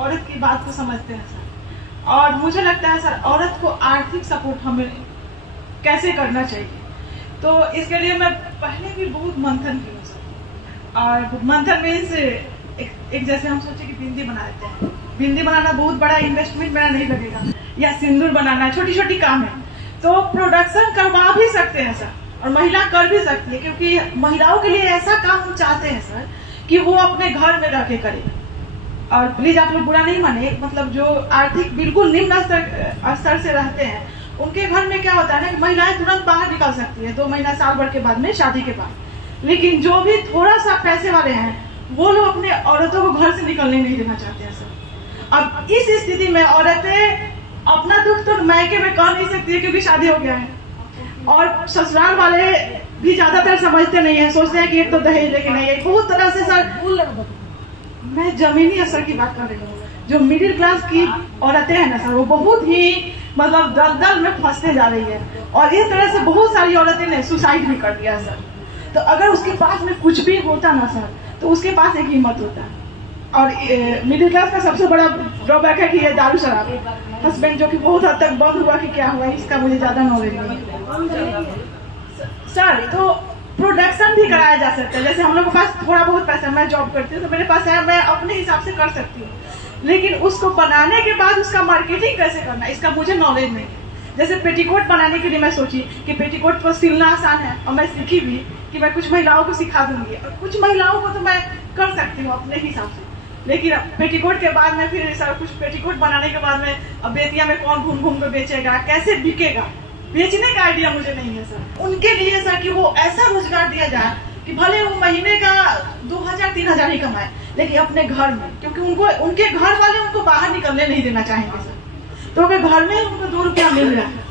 औरत की बात को समझते हैं सर। और मुझे लगता है सर औरत को आर्थिक सपोर्ट हमें कैसे करना चाहिए, तो इसके लिए मैं पहले भी बहुत मंथन की हूँ सर। और मंथन में से एक जैसे हम सोचे कि बिंदी बना देते हैं, बिंदी बनाना बहुत बड़ा इन्वेस्टमेंट मेरा नहीं लगेगा, या सिंदूर बनाना, छोटी छोटी काम है तो प्रोडक्शन करवा भी सकते हैं सर, और महिला कर भी सकती है, क्योंकि महिलाओं के लिए ऐसा काम हम चाहते हैं सर कि वो अपने घर में रह के करे। और प्लीज आप लोग बुरा नहीं माने, मतलब जो आर्थिक बिल्कुल निम्न स्तर से रहते हैं उनके घर में क्या होता है ना कि महिलाएं तुरंत बाहर निकल सकती है 2 महीना साल भर के बाद में शादी के बाद, लेकिन जो भी थोड़ा सा पैसे वाले हैं वो लोग अपने औरतों को घर से निकलने नहीं देना चाहते हैं सर। अब इस स्थिति में औरतें अपना दुख तो मायके में कह नहीं सकती है क्योंकि शादी हो गया है, और ससुराल वाले भी ज्यादातर समझते नहीं है, सोचते हैं कि एक तो दहेज लेके नहीं है। बहुत तरह से सर, मैं जमीनी असर की बात कर रही हूँ, जो मिडिल क्लास की औरतें हैं ना सर, वो बहुत ही मतलब दलदल में फंसते जा रही है, और इस तरह से बहुत सारी औरतें ने सुसाइड भी कर दिया सर। तो अगर उसके पास में कुछ भी होता ना सर, तो उसके पास एक हिम्मत होता है। और मिडिल क्लास का सबसे बड़ा ड्रॉबैक है कि ये दारू शराब, हस्बैंड जो कि बहुत हद तक बंद हुआ कि क्या हुआ इसका मुझे ज्यादा नॉलेज नहीं है सर। तो प्रोडक्शन भी कराया जा सकता है, जैसे हम लोग के पास थोड़ा बहुत पैसा, मैं जॉब करती हूँ तो मेरे पास है, मैं अपने हिसाब से कर सकती हूँ, लेकिन उसको बनाने के बाद उसका मार्केटिंग कैसे करना इसका मुझे नॉलेज नहीं है। जैसे पेटीकोट बनाने के लिए मैं सोची कि पेटीकोट को सिलना आसान है, और मैं सीखी भी कि मैं कुछ महिलाओं को सिखा दूंगी, और कुछ महिलाओं को तो मैं कर सकती हूँ अपने हिसाब से, लेकिन पेटीकोट के बाद में फिर सर कुछ पेटीकोट बनाने के बाद में अब बेतिया में कौन घूम घूम कर बेचेगा, कैसे बिकेगा, बेचने का आइडिया मुझे नहीं है सर। उनके लिए सर कि वो ऐसा रोजगार दिया जाए कि भले वो महीने का 2000-3000 ही कमाए, लेकिन अपने घर में, क्योंकि उनको उनके घर वाले उनको बाहर निकलने नहीं देना चाहेंगे सर, तो अगर घर में उनको 2 रुपया मिल रहा है,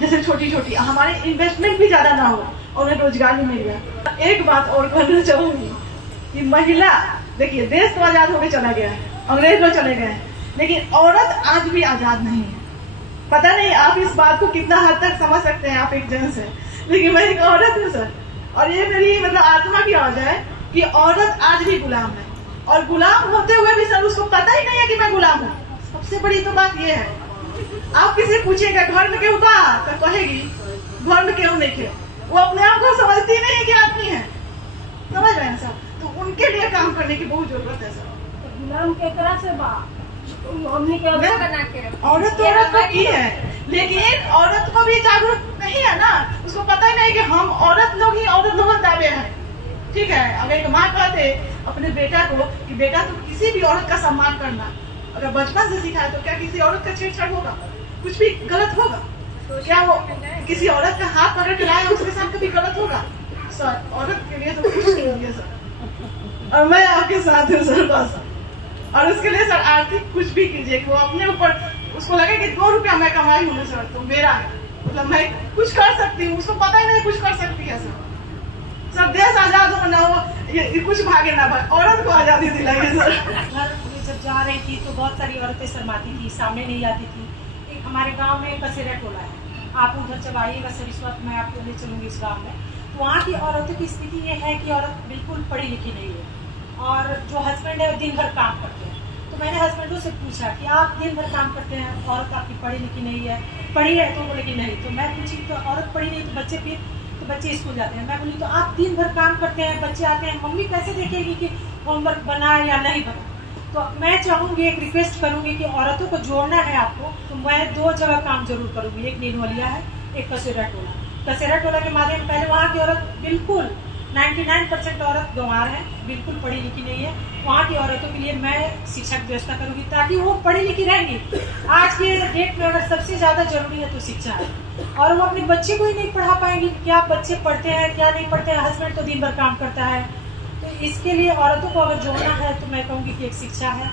जैसे छोटी छोटी, हमारे इन्वेस्टमेंट भी ज्यादा ना हो और उन्हें रोजगार भी मिल रहा है। एक बात और कहना चाहूंगी कि महिला, देखिए देश तो आजाद होकर चला गया है, अंग्रेज लोग चले गए, लेकिन औरत आज भी आजाद नहीं है। पता नहीं आप इस बात को कितना हद तक समझ सकते हैं, आप एक जेंट्स हैं, लेकिन मैं एक औरत हूँ सर, और ये मेरी मतलब आत्मा की आवाज है कि औरत आज भी गुलाम है, और गुलाम होते हुए भी सर उसको पता ही नहीं है कि मैं गुलाम हूँ। सबसे बड़ी तो बात ये है, आप किसी पूछिएगा घर में क्यों बा, तो कहेगी घर में क्यों नहीं थे, वो अपने आप को समझती नहीं है कि आदमी है, समझ रहे हैं सर। तो उनके लिए काम करने की बहुत जरूरत है सर। गुलाम के तरह से बा औरत तो औरत को की है, लेकिन औरत को भी जागरूक नहीं है ना, उसको पता ही नहीं कि हम औरत लोग ही औरत लोग दावे हैं। ठीक है, अगर एक माँ कहते अपने बेटा को कि बेटा तुम किसी भी औरत का सम्मान करना, अगर बचपन से सिखाए तो क्या किसी औरत का छेड़छाड़ होगा, कुछ भी गलत होगा? तो क्या वो किसी औरत का हाथ पकड़ के लाए उसके साथ कभी गलत होगा? सर औरत के लिए तो कुछ नहीं है सर, और मैं आपके साथ हूँ सर बस। और उसके लिए सर आर्थिक कुछ भी कीजिए कि वो अपने ऊपर, उसको लगे कि 2 रुपया मैं कमाई हूँ सर तो मेरा है, मतलब मैं कुछ कर सकती हूँ, उसको पता ही नहीं कुछ कर सकती है सर। सब देश आजाद हो ना हो, ये कुछ भागे ना भागे, औरत को आजादी दिलाइए सर। जब जा रही थी तो बहुत सारी औरतें शर्माती थी, सामने नहीं आती थी। एक हमारे गांव में कसेरा टोला है, आप उधर जब आइएगा सर इस वक्त मैं आपको ले चलूँगी इस गाँव में, तो वहाँ की औरतों की स्थिति ये है कि औरत बिल्कुल पढ़ी लिखी नहीं है, और जो हस्बैंड है वो दिन भर काम करते हैं। तो मैंने हस्बैंडों से पूछा कि आप दिन भर काम करते हैं, औरत आपकी पढ़ी लिखी नहीं है, पढ़ी है तो बोले कि नहीं। तो मैं पूछी तो औरत पढ़ी नहीं तो बच्चे फिर, तो बच्चे स्कूल जाते हैं। मैं बोली तो आप दिन भर काम करते हैं, बच्चे आते हैं, मम्मी कैसे देखेगी कि होमवर्क बना या नहीं बना? तो मैं चाहूँगी, एक रिक्वेस्ट करूँगी कि औरतों को जोड़ना है आपको, तो मैं 2 जगह काम जरूर करूँगी, एक नीनवलिया है, एक कसेरा टोला। कसेरा टोला के माध्यम पहले वहाँ की औरत बिल्कुल 99% औरत गंवार है, बिल्कुल पढ़ी लिखी नहीं है। वहाँ की औरतों के लिए मैं शिक्षा की व्यवस्था करूँगी ताकि वो पढ़ी लिखी रहेंगी। आज के डेट में अगर सबसे ज़्यादा जरूरी है तो शिक्षा है, और वो अपने बच्चे को ही नहीं पढ़ा पाएंगी। क्या बच्चे पढ़ते हैं क्या नहीं पढ़ते हैं, हस्बैंड तो दिन भर काम करता है। तो इसके लिए औरतों को अगर जोड़ना है तो मैं कहूँगी कि एक शिक्षा है,